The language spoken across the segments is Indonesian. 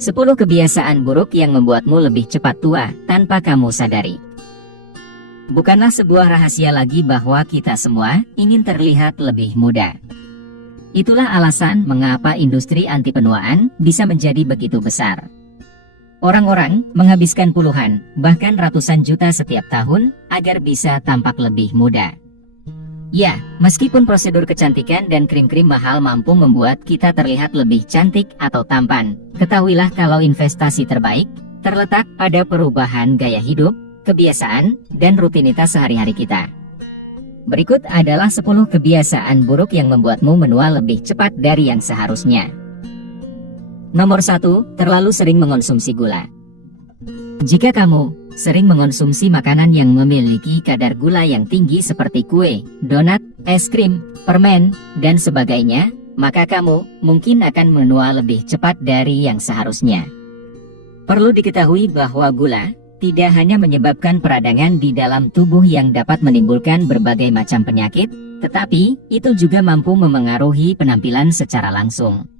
10 kebiasaan buruk yang membuatmu lebih cepat tua tanpa kamu sadari. Bukanlah sebuah rahasia lagi bahwa kita semua ingin terlihat lebih muda. Itulah alasan mengapa industri anti penuaan bisa menjadi begitu besar. Orang-orang menghabiskan puluhan, bahkan ratusan juta setiap tahun agar bisa tampak lebih muda. Ya, meskipun prosedur kecantikan dan krim-krim mahal mampu membuat kita terlihat lebih cantik atau tampan, ketahuilah kalau investasi terbaik terletak pada perubahan gaya hidup, kebiasaan, dan rutinitas sehari-hari kita. Berikut adalah 10 kebiasaan buruk yang membuatmu menua lebih cepat dari yang seharusnya. Nomor 1, terlalu sering mengonsumsi gula. Jika kamu sering mengonsumsi makanan yang memiliki kadar gula yang tinggi seperti kue, donat, es krim, permen, dan sebagainya, maka kamu mungkin akan menua lebih cepat dari yang seharusnya. Perlu diketahui bahwa gula tidak hanya menyebabkan peradangan di dalam tubuh yang dapat menimbulkan berbagai macam penyakit, tetapi itu juga mampu memengaruhi penampilan secara langsung.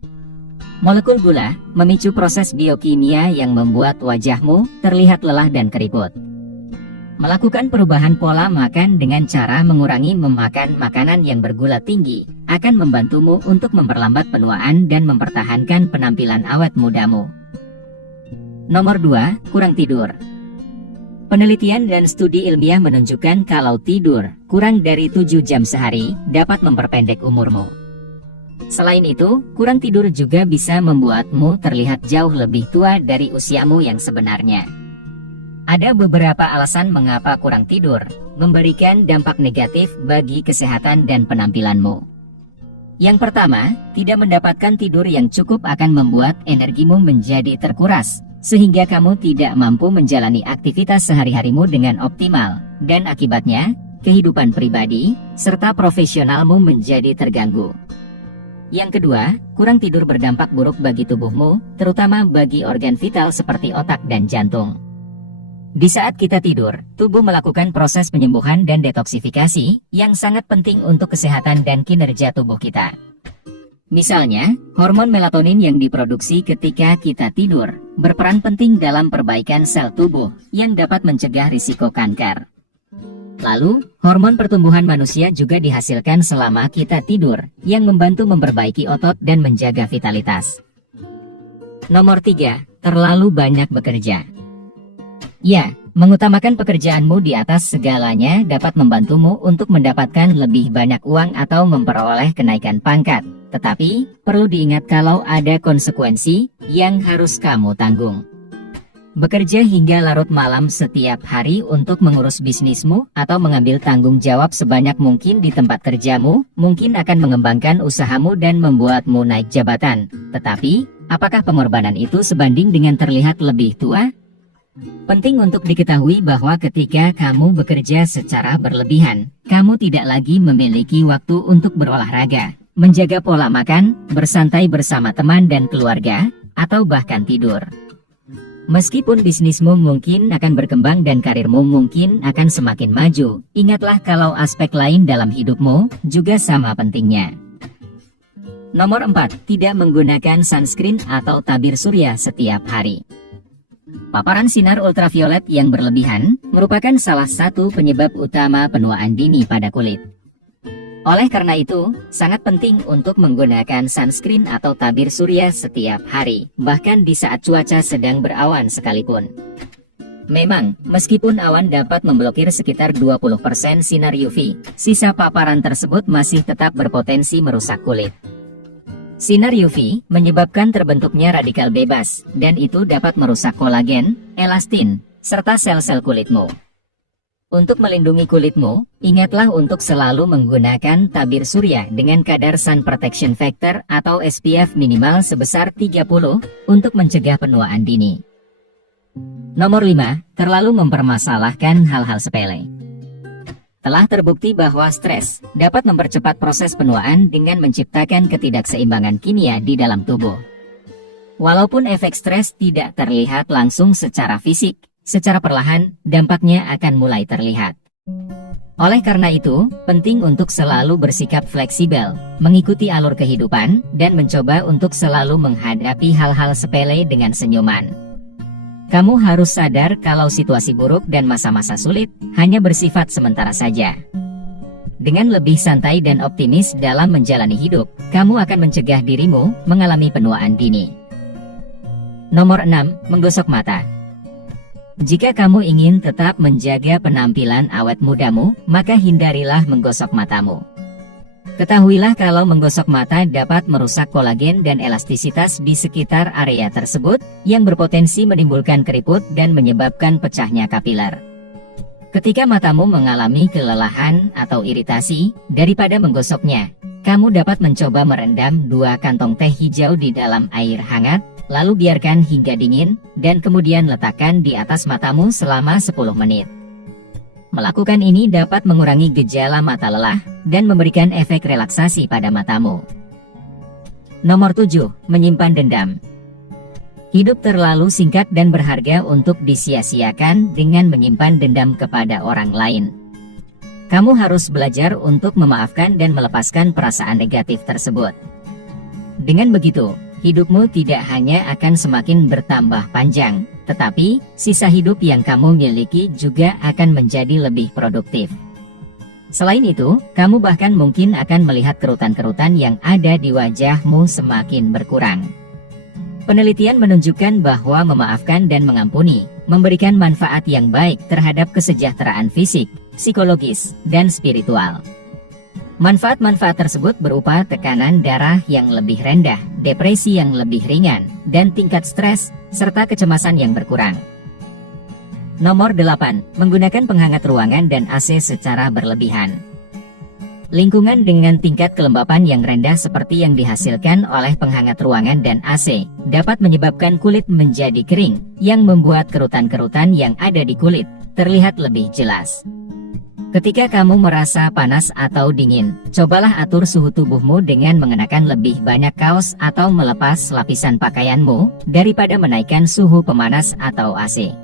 Molekul gula memicu proses biokimia yang membuat wajahmu terlihat lelah dan keriput. Melakukan perubahan pola makan dengan cara mengurangi memakan makanan yang bergula tinggi akan membantumu untuk memperlambat penuaan dan mempertahankan penampilan awet mudamu. Nomor 2, kurang tidur. Penelitian dan studi ilmiah menunjukkan kalau tidur kurang dari 7 jam sehari dapat memperpendek umurmu. Selain itu, kurang tidur juga bisa membuatmu terlihat jauh lebih tua dari usiamu yang sebenarnya. Ada beberapa alasan mengapa kurang tidur memberikan dampak negatif bagi kesehatan dan penampilanmu. Yang pertama, tidak mendapatkan tidur yang cukup akan membuat energimu menjadi terkuras, sehingga kamu tidak mampu menjalani aktivitas sehari-harimu dengan optimal, dan akibatnya, kehidupan pribadi serta profesionalmu menjadi terganggu. Yang kedua, kurang tidur berdampak buruk bagi tubuhmu, terutama bagi organ vital seperti otak dan jantung. Di saat kita tidur, tubuh melakukan proses penyembuhan dan detoksifikasi yang sangat penting untuk kesehatan dan kinerja tubuh kita. Misalnya, hormon melatonin yang diproduksi ketika kita tidur berperan penting dalam perbaikan sel tubuh yang dapat mencegah risiko kanker. Lalu, hormon pertumbuhan manusia juga dihasilkan selama kita tidur, yang membantu memperbaiki otot dan menjaga vitalitas. Nomor 3, terlalu banyak bekerja. Ya, mengutamakan pekerjaanmu di atas segalanya dapat membantumu untuk mendapatkan lebih banyak uang atau memperoleh kenaikan pangkat. Tetapi, perlu diingat kalau ada konsekuensi yang harus kamu tanggung. Bekerja hingga larut malam setiap hari untuk mengurus bisnismu atau mengambil tanggung jawab sebanyak mungkin di tempat kerjamu mungkin akan mengembangkan usahamu dan membuatmu naik jabatan. Tetapi, apakah pengorbanan itu sebanding dengan terlihat lebih tua? Penting untuk diketahui bahwa ketika kamu bekerja secara berlebihan, kamu tidak lagi memiliki waktu untuk berolahraga, menjaga pola makan, bersantai bersama teman dan keluarga, atau bahkan tidur. Meskipun bisnismu mungkin akan berkembang dan karirmu mungkin akan semakin maju, ingatlah kalau aspek lain dalam hidupmu juga sama pentingnya. Nomor 4, tidak menggunakan sunscreen atau tabir surya setiap hari. Paparan sinar ultraviolet yang berlebihan merupakan salah satu penyebab utama penuaan dini pada kulit. Oleh karena itu, sangat penting untuk menggunakan sunscreen atau tabir surya setiap hari, bahkan di saat cuaca sedang berawan sekalipun. Memang, meskipun awan dapat memblokir sekitar 20% sinar UV, sisa paparan tersebut masih tetap berpotensi merusak kulit. Sinar UV menyebabkan terbentuknya radikal bebas, dan itu dapat merusak kolagen, elastin, serta sel-sel kulitmu. Untuk melindungi kulitmu, ingatlah untuk selalu menggunakan tabir surya dengan kadar Sun Protection Factor atau SPF minimal sebesar 30 untuk mencegah penuaan dini. Nomor 5, terlalu mempermasalahkan hal-hal sepele. Telah terbukti bahwa stres dapat mempercepat proses penuaan dengan menciptakan ketidakseimbangan kimia di dalam tubuh. Walaupun efek stres tidak terlihat langsung secara fisik, secara perlahan, dampaknya akan mulai terlihat. Oleh karena itu, penting untuk selalu bersikap fleksibel, mengikuti alur kehidupan, dan mencoba untuk selalu menghadapi hal-hal sepele dengan senyuman. Kamu harus sadar kalau situasi buruk dan masa-masa sulit hanya bersifat sementara saja. Dengan lebih santai dan optimis dalam menjalani hidup, kamu akan mencegah dirimu mengalami penuaan dini. Nomor 6. Menggosok mata. Jika kamu ingin tetap menjaga penampilan awet mudamu, maka hindarilah menggosok matamu. Ketahuilah kalau menggosok mata dapat merusak kolagen dan elastisitas di sekitar area tersebut, yang berpotensi menimbulkan keriput dan menyebabkan pecahnya kapiler. Ketika matamu mengalami kelelahan atau iritasi, daripada menggosoknya, kamu dapat mencoba merendam 2 kantong teh hijau di dalam air hangat, lalu biarkan hingga dingin, dan kemudian letakkan di atas matamu selama 10 menit. Melakukan ini dapat mengurangi gejala mata lelah, dan memberikan efek relaksasi pada matamu. Nomor 7. Menyimpan dendam. Hidup terlalu singkat dan berharga untuk disia-siakan dengan menyimpan dendam kepada orang lain. Kamu harus belajar untuk memaafkan dan melepaskan perasaan negatif tersebut. Dengan begitu, hidupmu tidak hanya akan semakin bertambah panjang, tetapi sisa hidup yang kamu miliki juga akan menjadi lebih produktif. Selain itu, kamu bahkan mungkin akan melihat kerutan-kerutan yang ada di wajahmu semakin berkurang. Penelitian menunjukkan bahwa memaafkan dan mengampuni memberikan manfaat yang baik terhadap kesejahteraan fisik, psikologis, dan spiritual. Manfaat-manfaat tersebut berupa tekanan darah yang lebih rendah, depresi yang lebih ringan, dan tingkat stres, serta kecemasan yang berkurang. Nomor 8. Menggunakan penghangat ruangan dan AC secara berlebihan. Lingkungan dengan tingkat kelembapan yang rendah seperti yang dihasilkan oleh penghangat ruangan dan AC, dapat menyebabkan kulit menjadi kering, yang membuat kerutan-kerutan yang ada di kulit terlihat lebih jelas. Ketika kamu merasa panas atau dingin, cobalah atur suhu tubuhmu dengan mengenakan lebih banyak kaos atau melepas lapisan pakaianmu, daripada menaikkan suhu pemanas atau AC.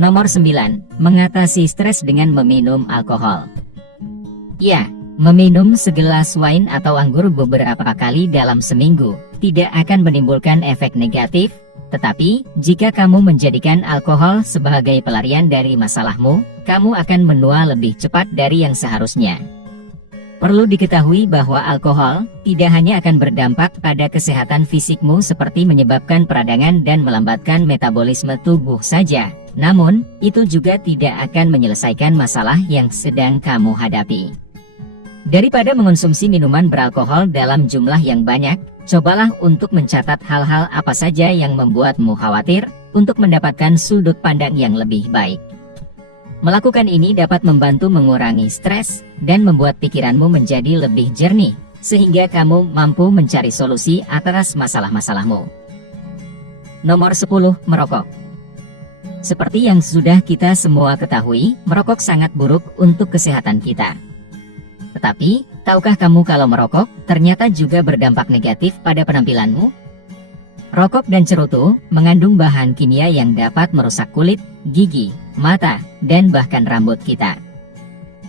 Nomor 9. Mengatasi stres dengan meminum alkohol. Ya, meminum segelas wine atau anggur beberapa kali dalam seminggu tidak akan menimbulkan efek negatif, tetapi jika kamu menjadikan alkohol sebagai pelarian dari masalahmu, kamu akan menua lebih cepat dari yang seharusnya. Perlu diketahui bahwa alkohol tidak hanya akan berdampak pada kesehatan fisikmu seperti menyebabkan peradangan dan melambatkan metabolisme tubuh saja, namun itu juga tidak akan menyelesaikan masalah yang sedang kamu hadapi. Daripada mengonsumsi minuman beralkohol dalam jumlah yang banyak, cobalah untuk mencatat hal-hal apa saja yang membuatmu khawatir, untuk mendapatkan sudut pandang yang lebih baik. Melakukan ini dapat membantu mengurangi stres, dan membuat pikiranmu menjadi lebih jernih, sehingga kamu mampu mencari solusi atas masalah-masalahmu. Nomor 10. Merokok. Seperti yang sudah kita semua ketahui, merokok sangat buruk untuk kesehatan kita. Tetapi, tahukah kamu kalau merokok ternyata juga berdampak negatif pada penampilanmu? Rokok dan cerutu mengandung bahan kimia yang dapat merusak kulit, gigi, mata, dan bahkan rambut kita.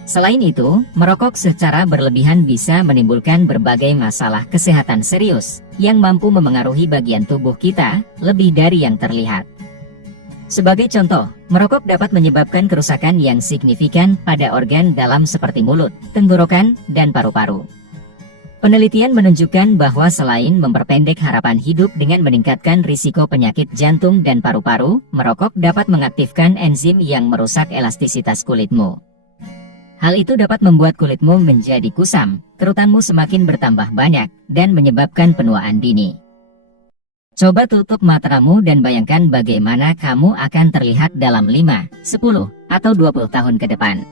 Selain itu, merokok secara berlebihan bisa menimbulkan berbagai masalah kesehatan serius, yang mampu memengaruhi bagian tubuh kita lebih dari yang terlihat. Sebagai contoh, merokok dapat menyebabkan kerusakan yang signifikan pada organ dalam seperti mulut, tenggorokan, dan paru-paru. Penelitian menunjukkan bahwa selain memperpendek harapan hidup dengan meningkatkan risiko penyakit jantung dan paru-paru, merokok dapat mengaktifkan enzim yang merusak elastisitas kulitmu. Hal itu dapat membuat kulitmu menjadi kusam, kerutanmu semakin bertambah banyak, dan menyebabkan penuaan dini. Coba tutup matamu dan bayangkan bagaimana kamu akan terlihat dalam 5, 10, atau 20 tahun ke depan.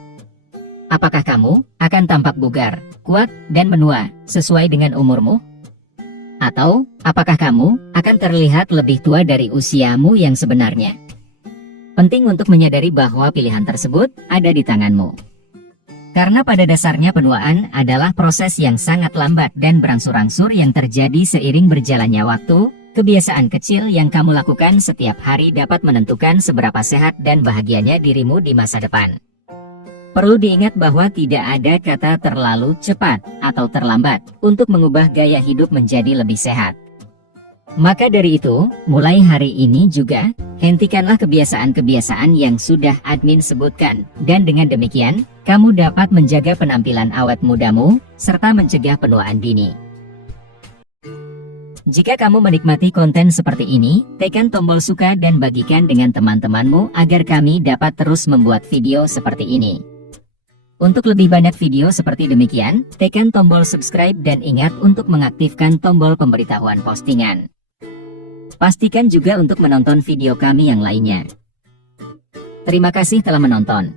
Apakah kamu akan tampak bugar, kuat, dan menua sesuai dengan umurmu? Atau, apakah kamu akan terlihat lebih tua dari usiamu yang sebenarnya? Penting untuk menyadari bahwa pilihan tersebut ada di tanganmu. Karena pada dasarnya penuaan adalah proses yang sangat lambat dan berangsur-angsur yang terjadi seiring berjalannya waktu. Kebiasaan kecil yang kamu lakukan setiap hari dapat menentukan seberapa sehat dan bahagianya dirimu di masa depan. Perlu diingat bahwa tidak ada kata terlalu cepat atau terlambat untuk mengubah gaya hidup menjadi lebih sehat. Maka dari itu, mulai hari ini juga, hentikanlah kebiasaan-kebiasaan yang sudah admin sebutkan. Dan dengan demikian, kamu dapat menjaga penampilan awet mudamu, serta mencegah penuaan dini. Jika kamu menikmati konten seperti ini, tekan tombol suka dan bagikan dengan teman-temanmu agar kami dapat terus membuat video seperti ini. Untuk lebih banyak video seperti demikian, tekan tombol subscribe dan ingat untuk mengaktifkan tombol pemberitahuan postingan. Pastikan juga untuk menonton video kami yang lainnya. Terima kasih telah menonton.